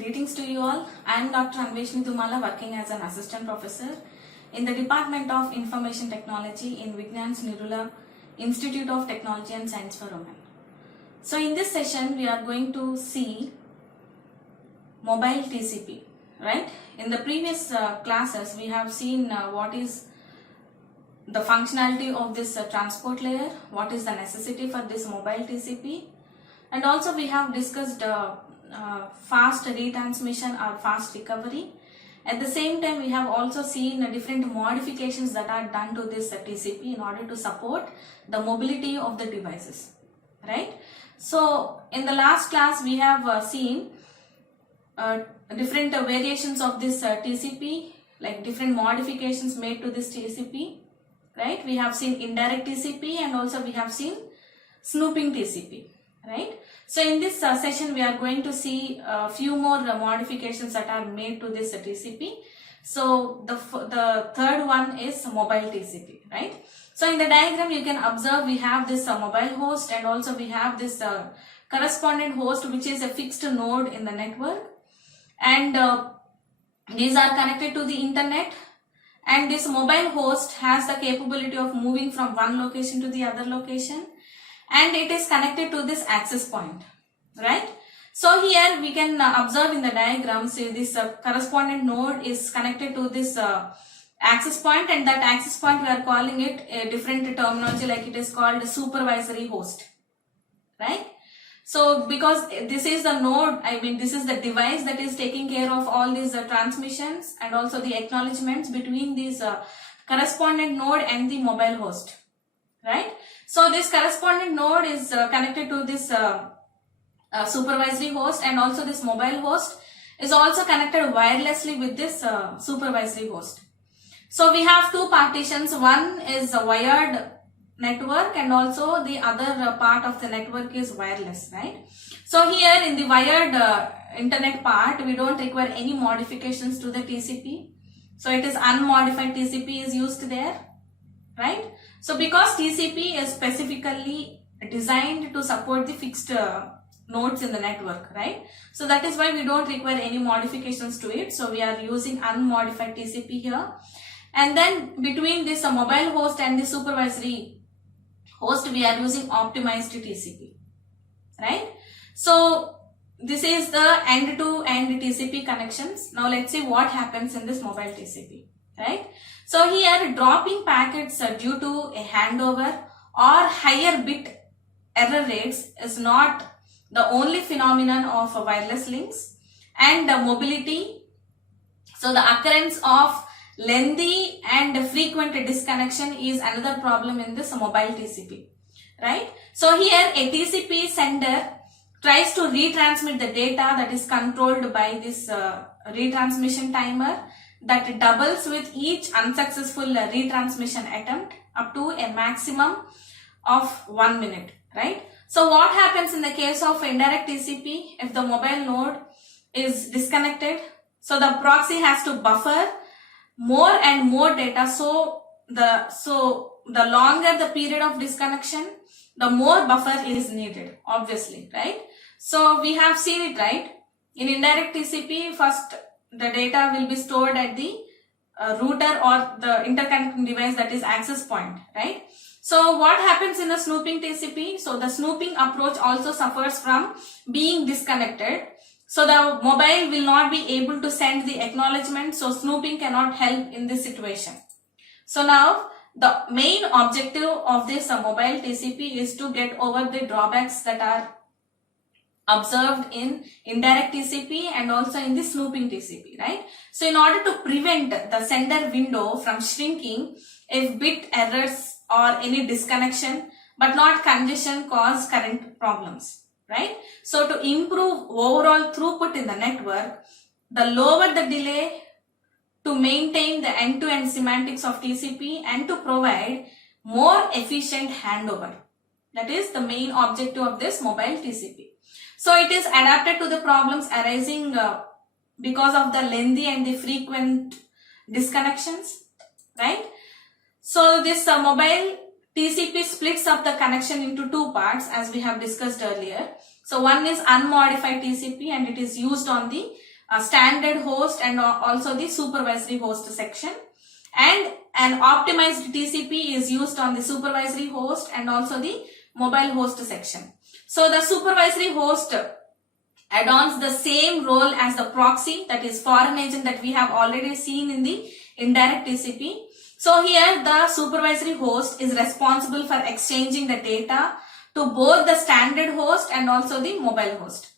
Greetings to you all. I am Dr. Anveshni Tumala, working as an assistant professor in the Department of Information Technology in Vignyan's Nirula Institute of Technology and Science for Women. So in this session we are going to see mobile TCP, right? In the previous classes we have seen what is the functionality of this transport layer, what is the necessity for this mobile TCP, and also we have discussed fast retransmission or fast recovery. At the same time, we have also seen different modifications that are done to this TCP in order to support the mobility of the devices, right? So in the last class we have seen different variations of this TCP, like different modifications made to this TCP, right? We have seen indirect TCP and also we have seen snooping TCP, right? So in this session we are going to see a few more modifications that are made to this TCP. So the third one is mobile TCP, right? So in the diagram you can observe we have this mobile host and also we have this correspondent host, which is a fixed node in the network, and these are connected to the internet, and this mobile host has the capability of moving from one location to the other location, and it is connected to this access point, right? So here we can observe in the diagram, say this correspondent node is connected to this access point, and that access point we are calling it a different terminology, like it is called supervisory host, right? So because this is the node, this is the device that is taking care of all these transmissions and also the acknowledgements between these correspondent node and the mobile host, right? So this correspondent node is connected to this supervisory host, and also this mobile host is also connected wirelessly with this supervisory host. So we have two partitions. One is a wired network and also the other part of the network is wireless, right? So here in the wired internet part, we don't require any modifications to the TCP. So it is unmodified TCP is used there, right? So because TCP is specifically designed to support the fixed nodes in the network, right? So that is why we don't require any modifications to it. So we are using unmodified TCP here. And then between this mobile host and the supervisory host, we are using optimized TCP, right? So this is the end-to-end TCP connections. Now let's see what happens in this mobile TCP, right? So here dropping packets due to a handover or higher bit error rates is not the only phenomenon of wireless links, and mobility. So the occurrence of lengthy and frequent disconnection is another problem in this mobile TCP, right? So here a TCP sender tries to retransmit the data that is controlled by this retransmission timer that doubles with each unsuccessful retransmission attempt up to a maximum of 1 minute, right? So what happens in the case of indirect TCP? If the mobile node is disconnected, so the proxy has to buffer more and more data. So the longer the period of disconnection, the more buffer is needed, obviously, right? So we have seen it, right? In indirect TCP, first the data will be stored at the router or the interconnecting device, that is access point, right? So what happens in the snooping TCP? So the snooping approach also suffers from being disconnected. So the mobile will not be able to send the acknowledgement. So snooping cannot help in this situation. So now the main objective of this mobile TCP is to get over the drawbacks that are observed in indirect TCP and also in the snooping TCP, right? So in order to prevent the sender window from shrinking if bit errors or any disconnection but not congestion cause current problems, right? So to improve overall throughput in the network, the lower the delay, to maintain the end-to-end semantics of TCP and to provide more efficient handover. That is the main objective of this mobile TCP. So it is adapted to the problems arising because of the lengthy and the frequent disconnections, right? So this mobile TCP splits up the connection into two parts as we have discussed earlier. So one is unmodified TCP and it is used on the standard host and also the supervisory host section, and an optimized TCP is used on the supervisory host and also the mobile host section. So the supervisory host adorns the same role as the proxy, that is foreign agent, that we have already seen in the indirect TCP. So here the supervisory host is responsible for exchanging the data to both the standard host and also the mobile host,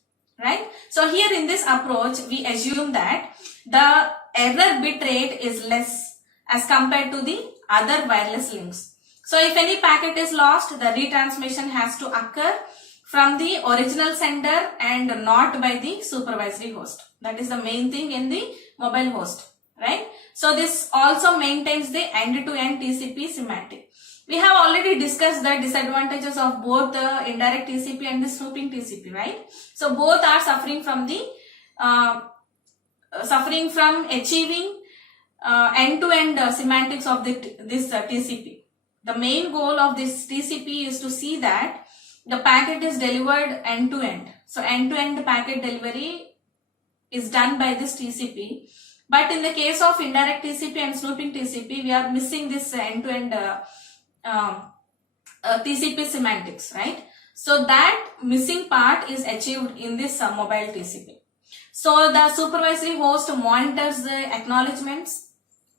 right? So here in this approach, we assume that the error bit rate is less as compared to the other wireless links. So if any packet is lost, the retransmission has to occur from the original sender and not by the supervisory host. That is the main thing in the mobile host, right? So this also maintains the end-to-end TCP semantic. We have already discussed the disadvantages of both the indirect TCP and the snooping TCP, right? So both are suffering from achieving end-to-end semantics of this TCP. The main goal of this TCP is to see that the packet is delivered end-to-end. So end-to-end packet delivery is done by this TCP. But in the case of indirect TCP and snooping TCP, we are missing this end-to-end TCP semantics, right? So that missing part is achieved in this mobile TCP. So the supervisory host monitors the acknowledgements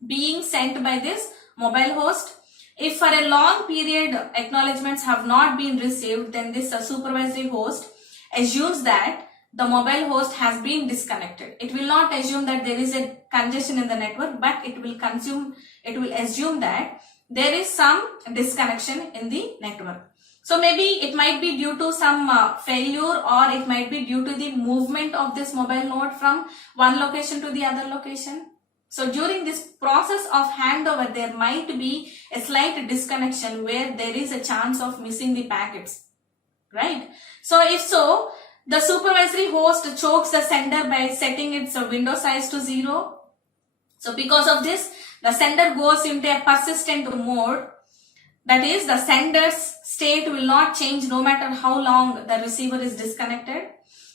being sent by this mobile host. If for a long period acknowledgements have not been received, then this supervisory host assumes that the mobile host has been disconnected. It will not assume that there is a congestion in the network, but it will assume that there is some disconnection in the network. So maybe it might be due to some failure, or it might be due to the movement of this mobile node from one location to the other location. So during this process of handover, there might be a slight disconnection where there is a chance of missing the packets, right? So if so, the supervisory host chokes the sender by setting its window size to 0. So because of this, the sender goes into a persistent mode. That is, the sender's state will not change no matter how long the receiver is disconnected.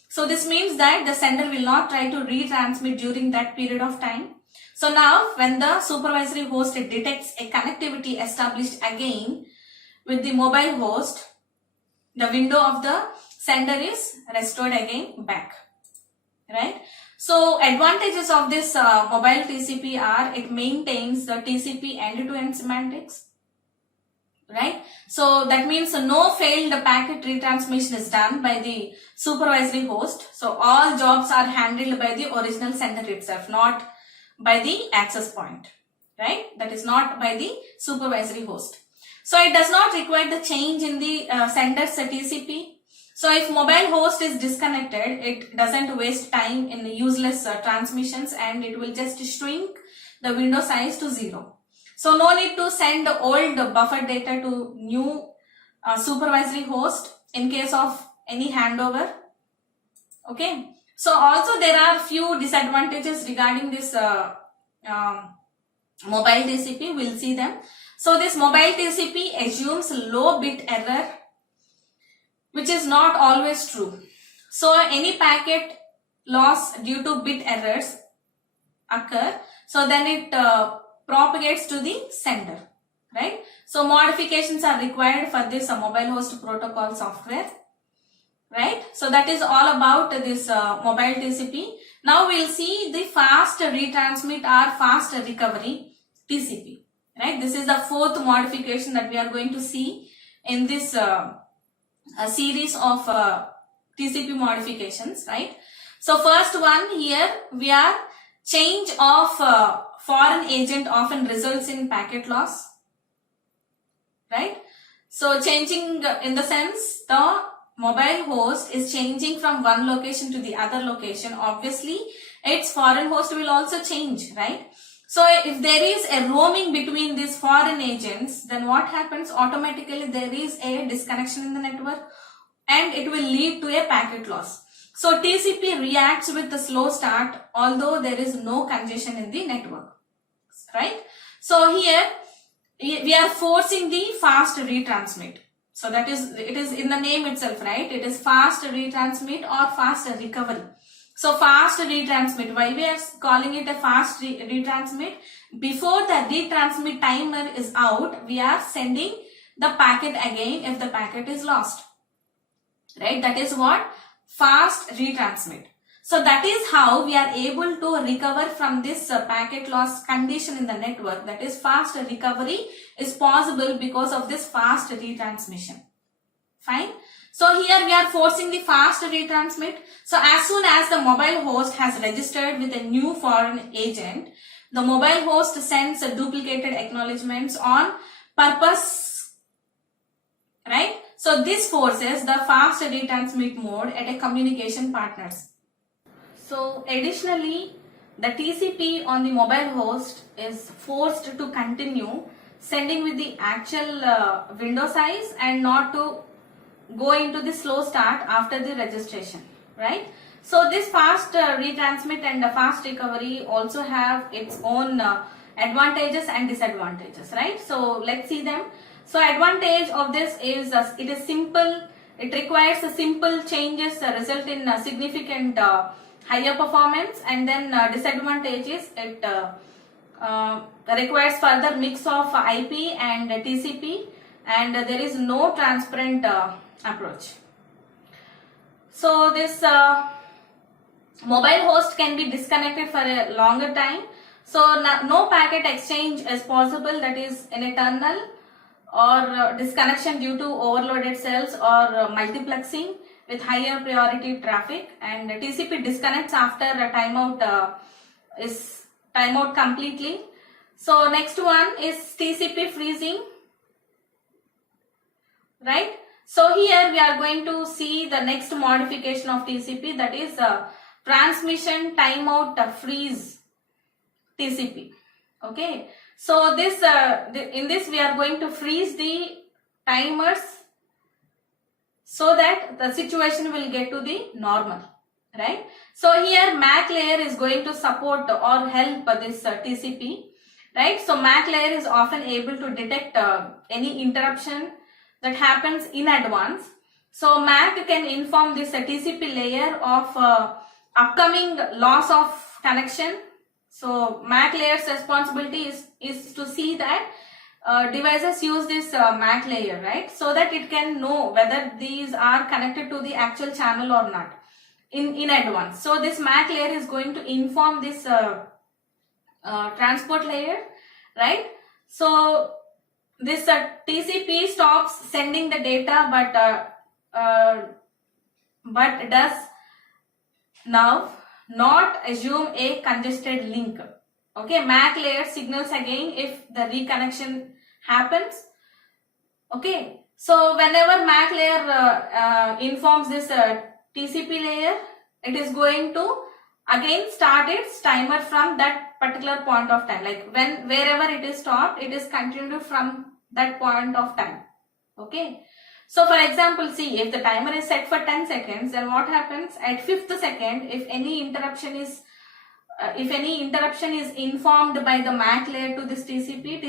So this means that the sender will not try to retransmit during that period of time. So now when the supervisory host detects a connectivity established again with the mobile host, the window of the sender is restored again back, right? So advantages of this mobile TCP are it maintains the TCP end-to-end semantics, right? So that means no failed packet retransmission is done by the supervisory host. So all jobs are handled by the original sender itself, not by the access point, right? That is not by the supervisory host. So it does not require the change in the sender's TCP. So if mobile host is disconnected, it doesn't waste time in useless transmissions, and it will just shrink the window size to 0. So no need to send old buffer data to new supervisory host in case of any handover. Okay. So also there are few disadvantages regarding this mobile TCP. We'll see them. So this mobile TCP assumes low bit error, which is not always true. So any packet loss due to bit errors occur, so then it propagates to the sender, right? So modifications are required for this mobile host protocol software, right? So that is all about this mobile TCP. Now we'll see the fast retransmit or fast recovery TCP, right? This is the fourth modification that we are going to see in this a series of TCP modifications, right? So first one here, we are change of foreign agent often results in packet loss, right? So changing in the sense the mobile host is changing from one location to the other location. Obviously, its foreign host will also change, right? So if there is a roaming between these foreign agents, then what happens? Automatically there is a disconnection in the network and it will lead to a packet loss. So TCP reacts with the slow start although there is no congestion in the network, right? So here we are forcing the fast retransmit. So that is, it is in the name itself, right? It is fast retransmit or fast recovery. So fast retransmit, why we are calling it a fast retransmit? Before the retransmit timer is out, we are sending the packet again if the packet is lost, right? That is what fast retransmit. So that is how we are able to recover from this packet loss condition in the network. That is, fast recovery is possible because of this fast retransmission. Fine. So here we are forcing the fast retransmit. So as soon as the mobile host has registered with a new foreign agent, the mobile host sends duplicated acknowledgements on purpose, right? So this forces the fast retransmit mode at a communication partners. So additionally, the TCP on the mobile host is forced to continue sending with the actual window size and not to go into the slow start after the registration, right? So this fast retransmit and the fast recovery also have its own advantages and disadvantages, right? So let's see them. So advantage of this is it is simple. It requires a simple changes result in significant higher performance, and then disadvantages, it requires further mix of IP and TCP, and there is no transparent approach. So this mobile host can be disconnected for a longer time. So no packet exchange is possible, that is in a tunnel, or disconnection due to overloaded cells or multiplexing with higher priority traffic, and TCP disconnects after a timeout is timeout completely. So next one is TCP freezing, right? So here we are going to see the next modification of TCP, that is transmission timeout freeze TCP. Okay, so this in this we are going to freeze the timers so that the situation will get to the normal, right? So here MAC layer is going to support or help this TCP, right? So MAC layer is often able to detect any interruption that happens in advance. So MAC can inform this TCP layer of upcoming loss of connection. So MAC layer's responsibility is to see that devices use this MAC layer, right? So that it can know whether these are connected to the actual channel or not in advance. So this MAC layer is going to inform this transport layer, right? So this TCP stops sending the data, but does now not assume a congested link. Okay, MAC layer signals again if the reconnection happens. Okay, so whenever MAC layer informs this TCP layer, it is going to again start its timer from that particular point of time. Like wherever it is stopped, it is continued from that point of time. Okay, so for example, see, if the timer is set for 10 seconds, then what happens at 5th second, if any interruption is informed by the MAC layer to this TCP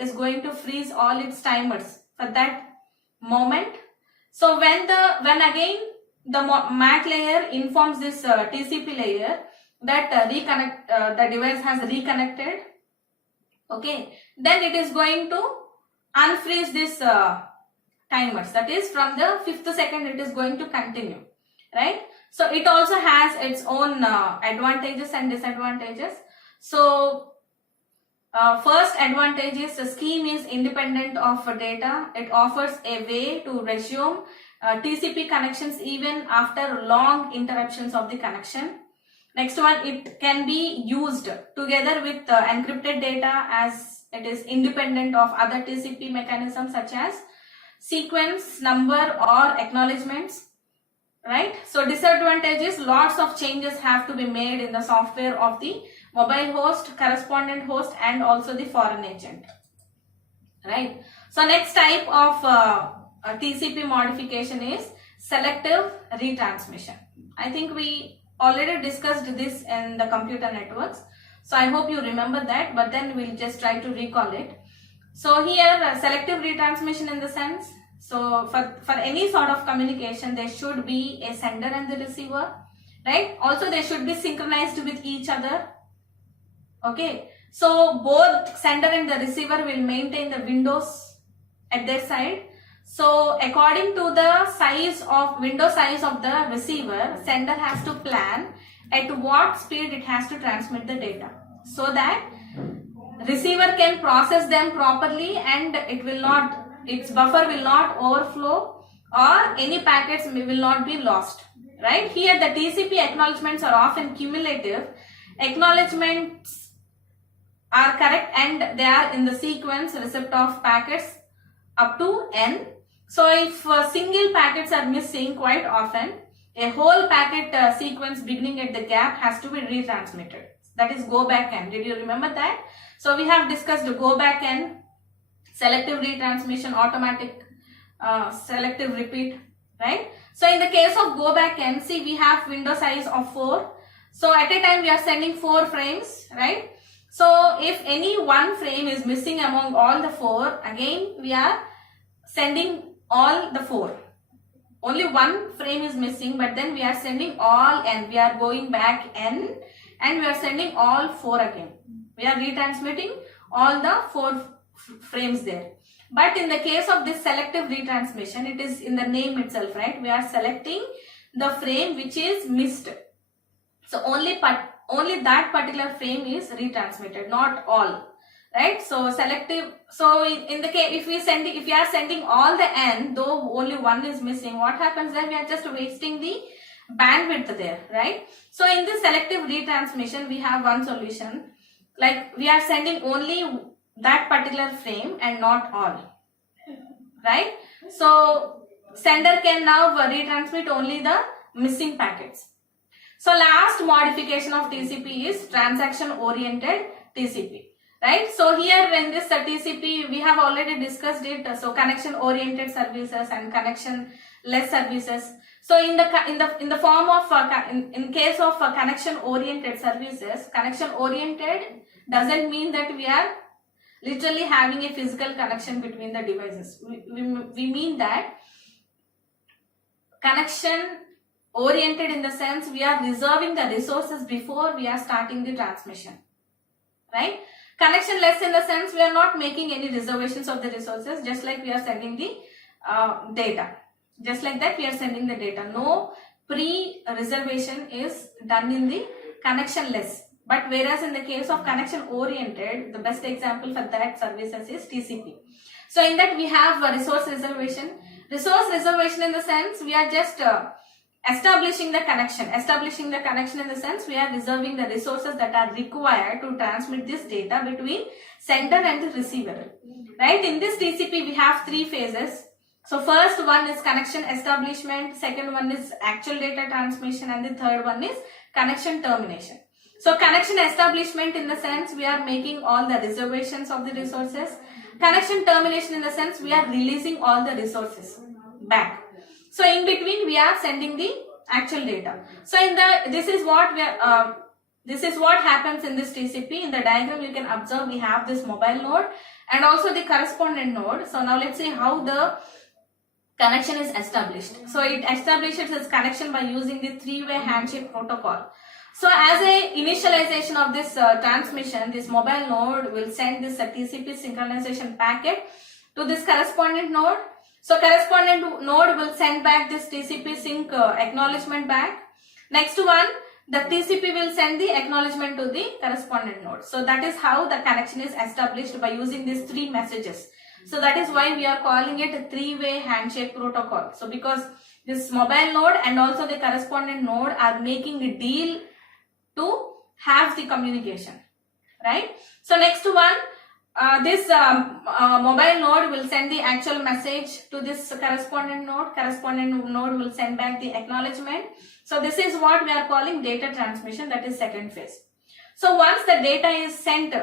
is going to freeze all its timers for that moment. So when again the MAC layer informs this TCP layer that the device has reconnected, okay, then it is going to unfreeze this timers. That is, from the 5th second it is going to continue, right? So it also has its own advantages and disadvantages. So first advantage is the scheme is independent of data. It offers a way to resume TCP connections even after long interruptions of the connection. Next one, it can be used together with encrypted data as it is independent of other TCP mechanisms such as sequence, number or acknowledgements. Right? So disadvantages, lots of changes have to be made in the software of the mobile host, correspondent host and also the foreign agent. Right? So next type of TCP modification is selective retransmission. I think we already discussed this in the computer networks. So I hope you remember that, but then we'll just try to recall it. So here selective retransmission in the sense, so for any sort of communication, there should be a sender and the receiver, right? Also they should be synchronized with each other. Okay, so both sender and the receiver will maintain the windows at their side. So according to the window size of the receiver, sender has to plan at what speed it has to transmit the data, so that receiver can process them properly and its buffer will not overflow or any packets will not be lost, right? Here the TCP acknowledgements are often cumulative. Acknowledgements are correct and they are in the sequence receipt of packets up to n. So if single packets are missing, quite often a whole packet sequence beginning at the gap has to be retransmitted. That is go back n. Did you remember that? So we have discussed go back n, selective retransmission, automatic selective repeat, right? So in the case of go back n, see we have window size of 4. So at a time we are sending 4 frames, right? So if any one frame is missing among all the 4, again we are sending all the 4. Only one frame is missing, but then we are sending all n. We are going back n and we are sending all 4 again. We are retransmitting all the 4 frames there. But in the case of this selective retransmission, it is in the name itself, right? We are selecting the frame which is missed. So only that particular frame is retransmitted, not all, right? So selective. So in the case, if we are sending all the n, though only one is missing, what happens then? We are just wasting the bandwidth there, right? So in this selective retransmission, we have one solution. Like we are sending only that particular frame and not all, right? So sender can now retransmit only the missing packets. So last modification of TCP is transaction oriented TCP, right? So here in this TCP we have already discussed it. So connection oriented services and connection less services. So in the form of in case of connection oriented services, connection oriented doesn't mean that we are literally having a physical connection between the devices. We mean that connection oriented in the sense we are reserving the resources before we are starting the transmission, right? Connection less in the sense we are not making any reservations of the resources, just like we are sending the data. Just like that we are sending the data. No pre-reservation is done in the connection less. But whereas in the case of connection oriented, the best example for that services is TCP. So in that we have a resource reservation. Resource reservation in the sense we are just establishing the connection. Establishing the connection in the sense we are reserving the resources that are required to transmit this data between sender and the receiver. Right? In this TCP we have 3 phases. So first one is connection establishment, second one is actual data transmission, and the third one is connection termination. So connection establishment in the sense we are making all the reservations of the resources. Connection termination in the sense we are releasing all the resources back. So in between we are sending the actual data. So this is what happens in this TCP. In the diagram you can observe we have this mobile node and also the correspondent node. So now let's see how the connection is established. So it establishes its connection by using the 3-way handshake protocol. So as a initialization of this transmission, this mobile node will send this TCP synchronization packet to this correspondent node. So correspondent node will send back this TCP sync acknowledgement back. Next one, the TCP will send the acknowledgement to the correspondent node. So that is how the connection is established by using these 3 messages. So that is why we are calling it a 3-way handshake protocol. So because this mobile node and also the correspondent node are making a deal to have the communication, right? So next one, this mobile node will send the actual message to this correspondent node will send back the acknowledgement. So this is what we are calling data transmission, that is second phase. So once the data is sent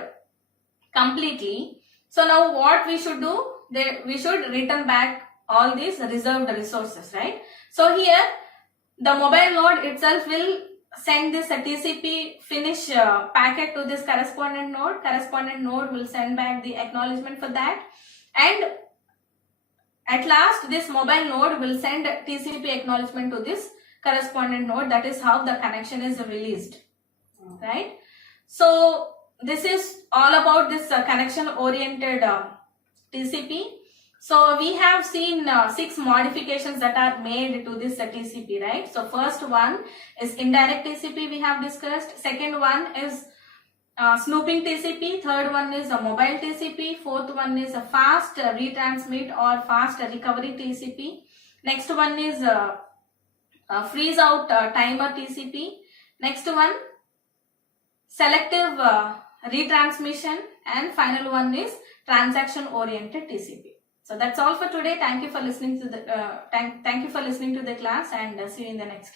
completely, so now what we should do, we should return back all these reserved resources, right? So here the mobile node itself will send this TCP finish packet to this correspondent node will send back the acknowledgement for that, and at last this mobile node will send TCP acknowledgement to this correspondent node. That is how the connection is released, right? So this is all about this connection oriented TCP. So we have seen 6 modifications that are made to this TCP, right? So first one is indirect TCP we have discussed. Second one is snooping TCP. Third one is a mobile TCP. Fourth one is a fast retransmit or fast recovery TCP. Next one is freeze out timer TCP. Next one, selective retransmission, and final one is transaction oriented TCP. So that's all for today. Thank you for listening to the thank you for listening to the class, and see you in the next class.